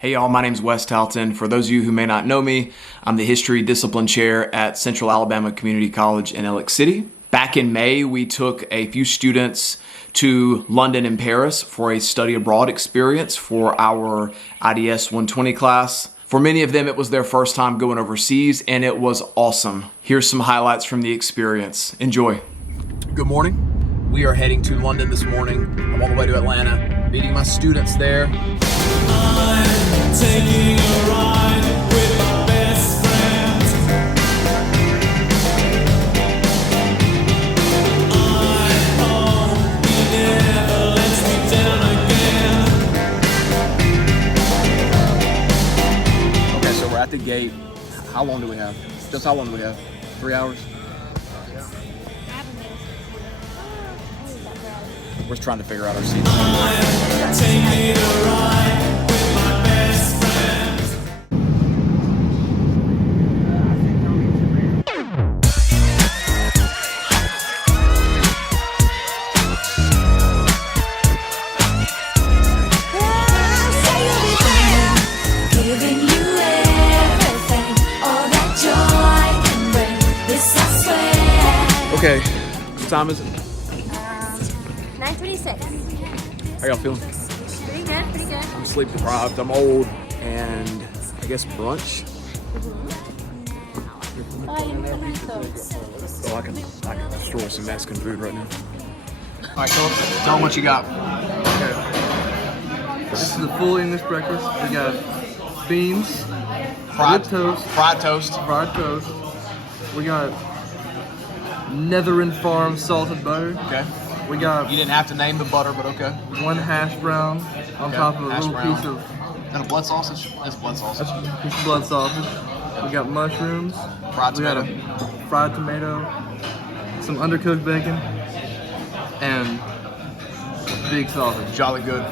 Hey y'all, my name's Wes Talton. For those of you who may not know me, I'm the History Discipline Chair at Central Alabama Community College in Alex City. Back in May, we took a few students to London and Paris for a study abroad experience for our IDS 120 class. For many of them, it was their first time going overseas, and it was awesome. Here's some highlights from the experience. Enjoy. Good morning. We are heading to London this morning. I'm on the way to Atlanta, meeting my students there. I'm taking a ride with my best friend. I hope he never lets me down again. Okay, so we're at the gate. How long do we have? Just how long do we have? 3 hours? We're just trying to figure out our seats. I'm taking a ride with my best friend. Giving you everything, all that joy can bring. This I swear. Okay, what time is it? 9:26. How y'all feeling? Pretty good, pretty good. I'm sleep deprived, I'm old, and I guess brunch. Oh, I can destroy some Mexican food right now. All right, tell them what you got. Okay. This is a full English breakfast. We got beans, Fried toast, Fried toast. fried toast. We got Netherland Farm salted butter. Okay. We got You didn't have to name the butter, but okay. one hash brown on Okay, top of a hash little brown. piece of And a blood sausage? That's blood sausage. blood sausage. We got mushrooms. Fried We got tomato. a fried tomato, some undercooked bacon, and big sausage. Jolly good.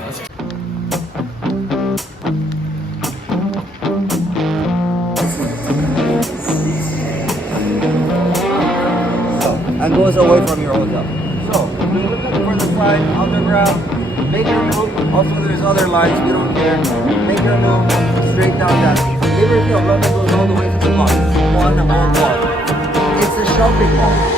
And goes away from your hotel. So, if you're looking for the flight underground, make your move. Also, there's other lines, we don't care. Make your move straight down that. Liberty of London goes all the way to the mall. One on one. It's a shopping mall.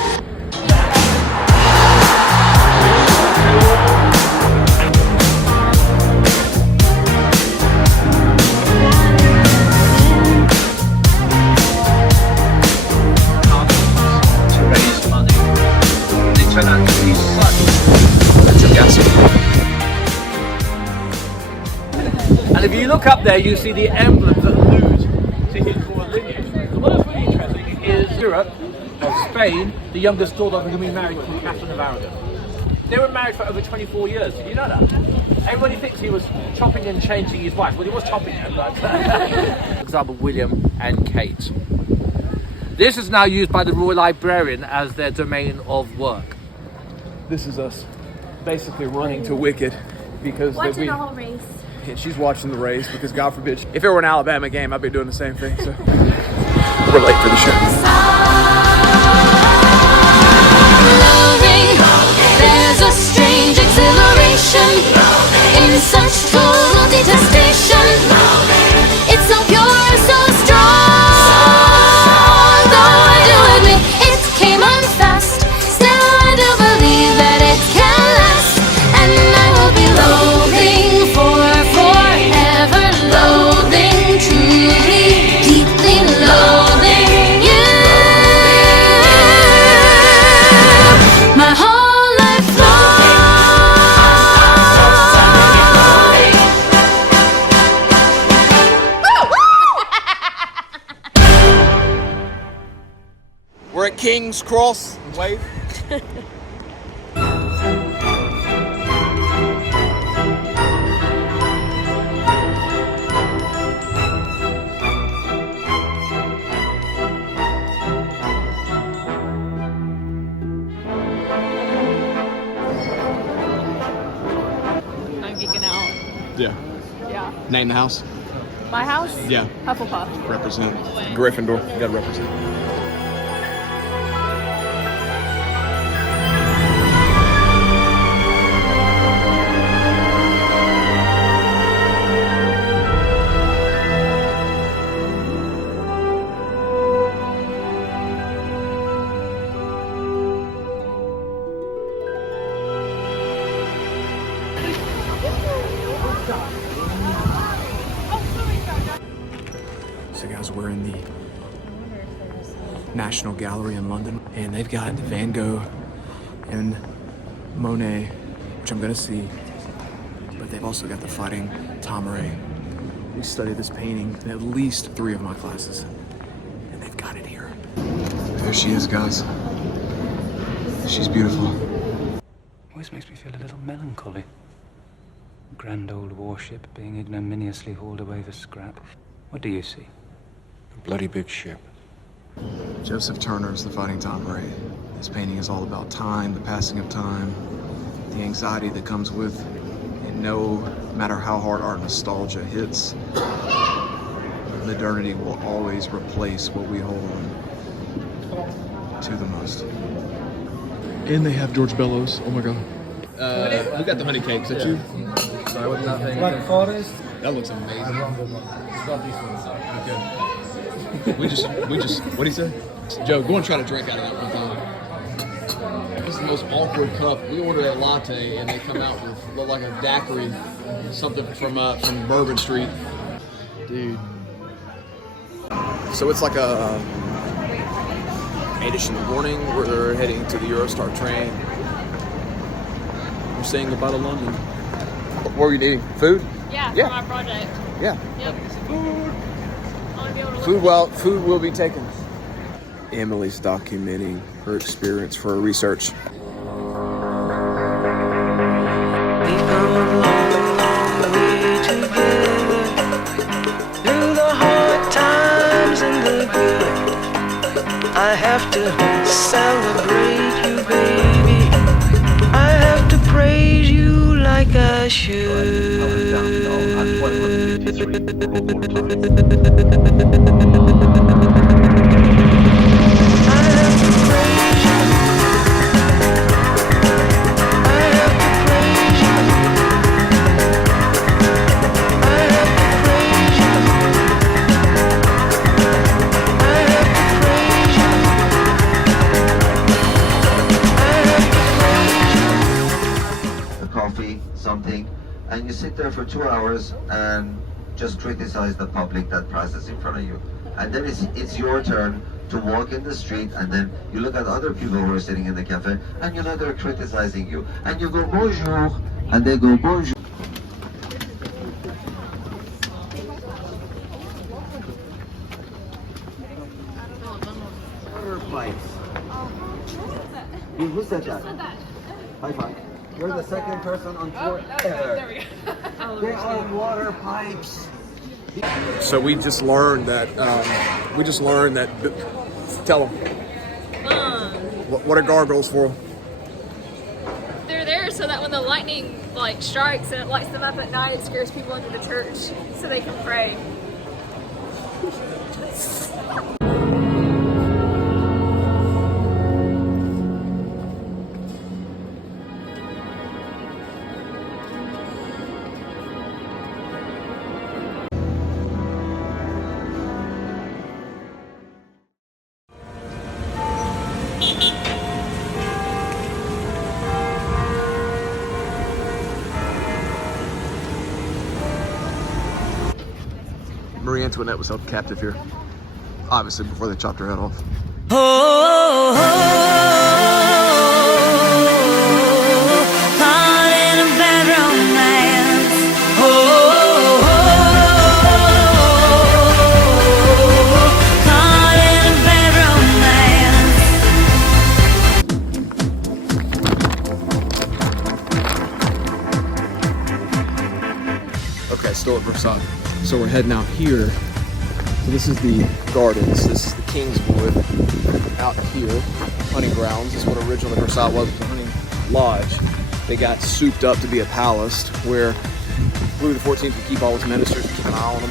And if you look up there, you see the emblems that allude to his royal lineage. What is really interesting is Europe, Spain, the youngest daughter of whom he married called Catherine of Aragon. They were married for over 24 years. Did you know that? Everybody thinks he was chopping and changing his wife. Well, he was chopping her. For example, William and Kate. This is now used by the Royal Librarian as their domain of work. This is us basically running to Wicked because Watching the whole race. and she's watching the race because God forbid, if it were an Alabama game, I'd be doing the same thing. So we're late for the show. Loving, there's a strange exhilaration in such total detestation. It's so pure, so strong. Though I do admit it came on fast, still I do believe that it can last. And I will be loathing for forever, loathing, truly, deeply loathing you. My whole life long. We're at King's Cross. Wave. I'm geeking out. Yeah. Yeah. Name the house. My house? Yeah. Hufflepuff. Represent. Gryffindor. You gotta represent. because we're in the National Gallery in London, and they've got Van Gogh and Monet, which I'm gonna see, but they've also got the Fighting Tomaré. We studied this painting in at least 3 of my classes, and they've got it here. There she is, guys. She's beautiful. Always makes me feel a little melancholy. Grand old warship being ignominiously hauled away for scrap. What do you see? A bloody big ship. Joseph Turner's The Fighting Tomaré. This painting is all about time, the passing of time, the anxiety that comes with, and no matter how hard our nostalgia hits, modernity will always replace what we hold to the most. And they have George Bellows. Oh my god. We got the honey cakes. Is that you? Sorry, what's that thing? Black Forest. That looks amazing. Okay. We just, what do you say? Joe, go and try to drink out of that one time. This is the most awkward cup. We ordered a latte and they come out with, look like a daiquiri, something from Bourbon Street. Dude. So it's like a 8-ish in the morning. We're heading to the Eurostar train. We're saying goodbye to London. What were you eating? Food? Yeah, Yeah. for my project. Yeah. Yep. Food. I want to be able to Food will be taken. Emily's documenting her experience for her research. I have to celebrate you, baby. I have to praise you like I should. Something, and you sit there for 2 hours and just criticize the public that passes in front of you, and then it's your turn to walk in the street, and then you look at other people who are sitting in the cafe, and you know they're criticizing you, and you go bonjour, and they go bonjour. Water pipes. Who said that? High five. You're the second person on tour ever. There we go. They are water pipes. So we just learned that. Tell them. What are gargoyles for? They're there so that when the lightning strikes and it lights them up at night, it scares people into the church so they can pray. Marie Antoinette was held captive here, obviously before they chopped her head off. Caught in a bad romance. Caught in a bad romance. Okay, still at Versailles. So we're heading out here. So this is the gardens. This is the Kingswood out here. Hunting grounds. This is what originally Versailles was a hunting lodge. They got souped up to be a palace where Louis XIV could keep all his ministers and keep an eye on them.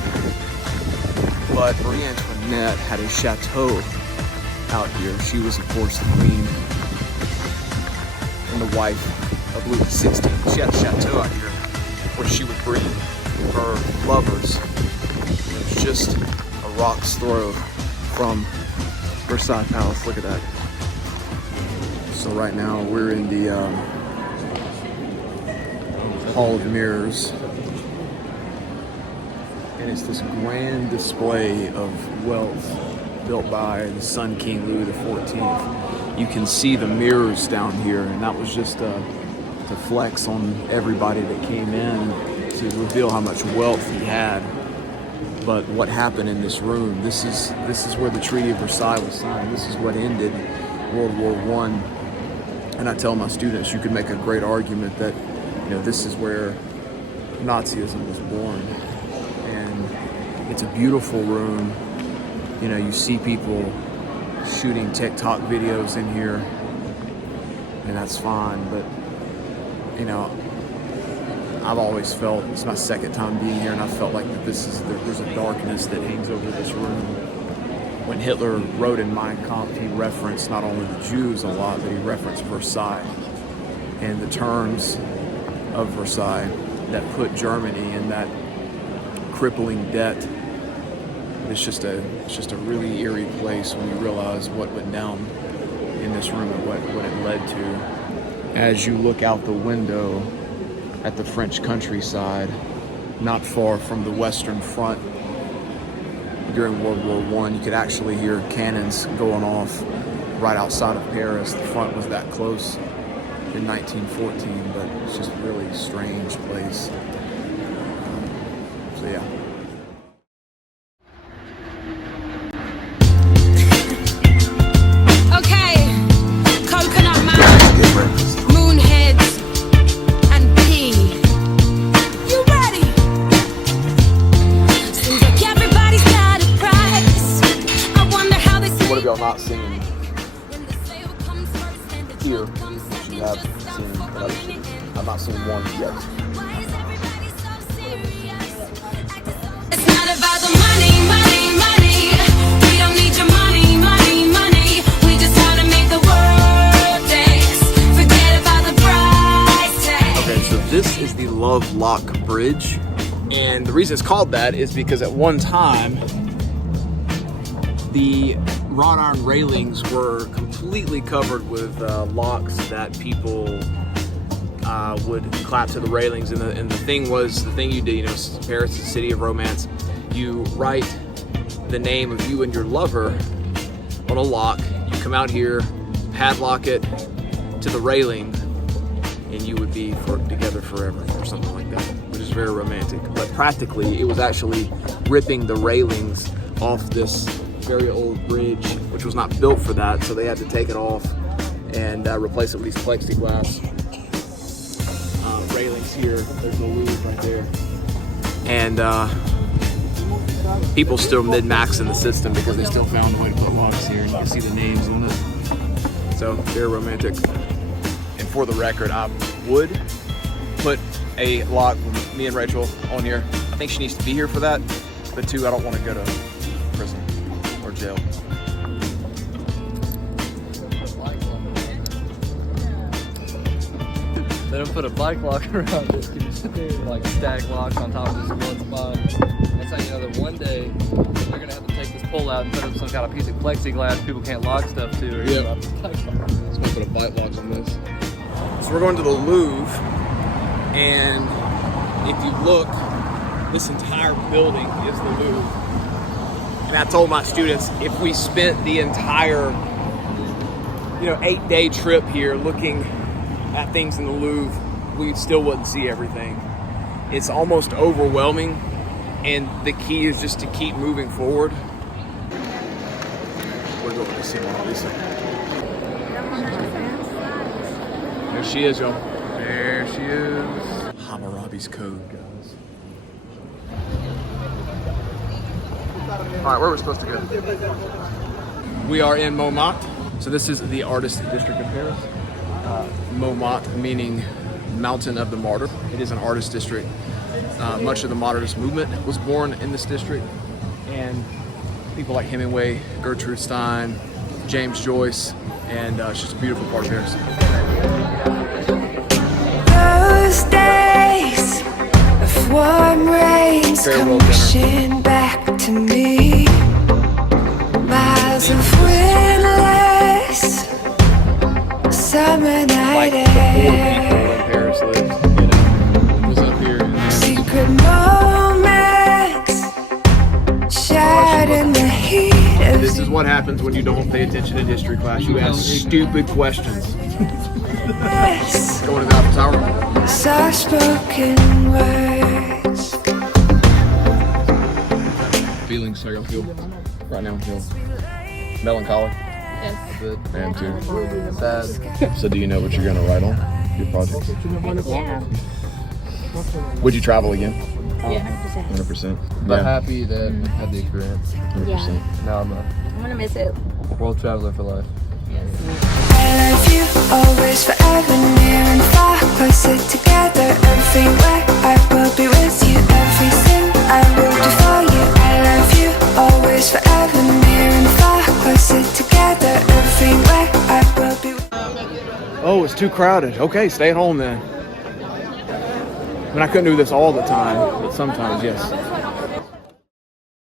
But Marie Antoinette had a chateau out here. She was, of course, the queen and the wife of Louis XVI. She had a chateau out here where she would bring her lovers. It was just a rock's throw from Versailles Palace. Look at that. So right now we're in the Hall of Mirrors. And it's this grand display of wealth built by the Sun King Louis XIV. You can see the mirrors down here, and that was just to flex on everybody that came in to reveal how much wealth he had. But what happened in this room, this is where the Treaty of Versailles was signed. This is what ended World War I. And I tell my students, you could make a great argument that, you know, this is where Nazism was born. And it's a beautiful room. You know, you see people shooting TikTok videos in here, and that's fine. But, you know, I've always felt, it's my second time being here, and I felt like that there's a darkness that hangs over this room. When Hitler wrote in Mein Kampf, he referenced not only the Jews a lot, but he referenced Versailles and the terms of Versailles that put Germany in that crippling debt. It's just a really eerie place when you realize what went down in this room and what it led to. As you look out the window at the French countryside, not far from the Western Front during World War I, you could actually hear cannons going off right outside of Paris. The front was that close in 1914, but it's just a really strange place. So yeah. Not seen here, which you have seen in other cities. I've not seen one yet. It's not about the money, money, money. We don't need your money, money, money. We just want to make the world dance. Forget about the price tag. Okay, so this is the Love Lock Bridge, and the reason it's called that is because at one time the wrought iron railings were completely covered with locks that people would clap to the railings, and the thing you did, you know, Paris is the city of romance. You write the name of you and your lover on a lock. You come out here, padlock it to the railing, and you would be together forever or something like that, which is very romantic. But practically, it was actually ripping the railings off this very old bridge, which was not built for that, so they had to take it off and replace it with these plexiglass railings here. There's the Louvre right there, and people still mid-max in the system because they still found a way to put locks here, and you can see the names on it. So very romantic. And for the record, I would put a lock with me and Rachel on here. I think she needs to be here for that, but two, I don't want to go to prison or jail. They don't put a bike lock around it. You just like stack locks on top of this one spot. That's how you know that one day they're gonna have to take this pole out and put up some kind of piece of plexiglass people can't lock stuff to. Or Yep. Let's go put a bike lock on this. So we're going to the Louvre, and if you look, this entire building is the Louvre. And I told my students, if we spent the entire 8-day trip here looking at things in the Louvre, we still wouldn't see everything. It's almost overwhelming, and the key is just to keep moving forward. We're going to see Mona Lisa. There she is, y'all. There she is. Hammurabi's Code, guys. All right, where are we supposed to go? We are in Montmartre. So this is the artist district of Paris. Montmartre meaning Mountain of the Martyr. It is an artist district. Much of the modernist movement was born in this district, and people like Hemingway, Gertrude Stein, James Joyce, and it's just a beautiful part of Paris. Those days of warm rains come rushing back to me. Miles of windless summer night air. Paris lives, was up here. Secret moments This is what happens when you don't pay attention in history class. You ask stupid questions. Going to the Eiffel Tower. Soft spoken words. Feelings, how you feel? Right now, I feel melancholy. Yes. I am too. Sad. So, do you know what you're going to write on your project? Yeah. Would you travel again? Yeah. 100%. But happy that I had the experience. 100%. Now I'm I'm gonna miss it. a world traveler for life. I love you always, forever, near and far, closer together. Everywhere I will be with you. Everything I will do for you. I love you always, forever, near and far, closer together. Everywhere I will be with you. Oh, it's too crowded. Okay, stay at home then. I mean, I couldn't do this all the time, but sometimes, yes.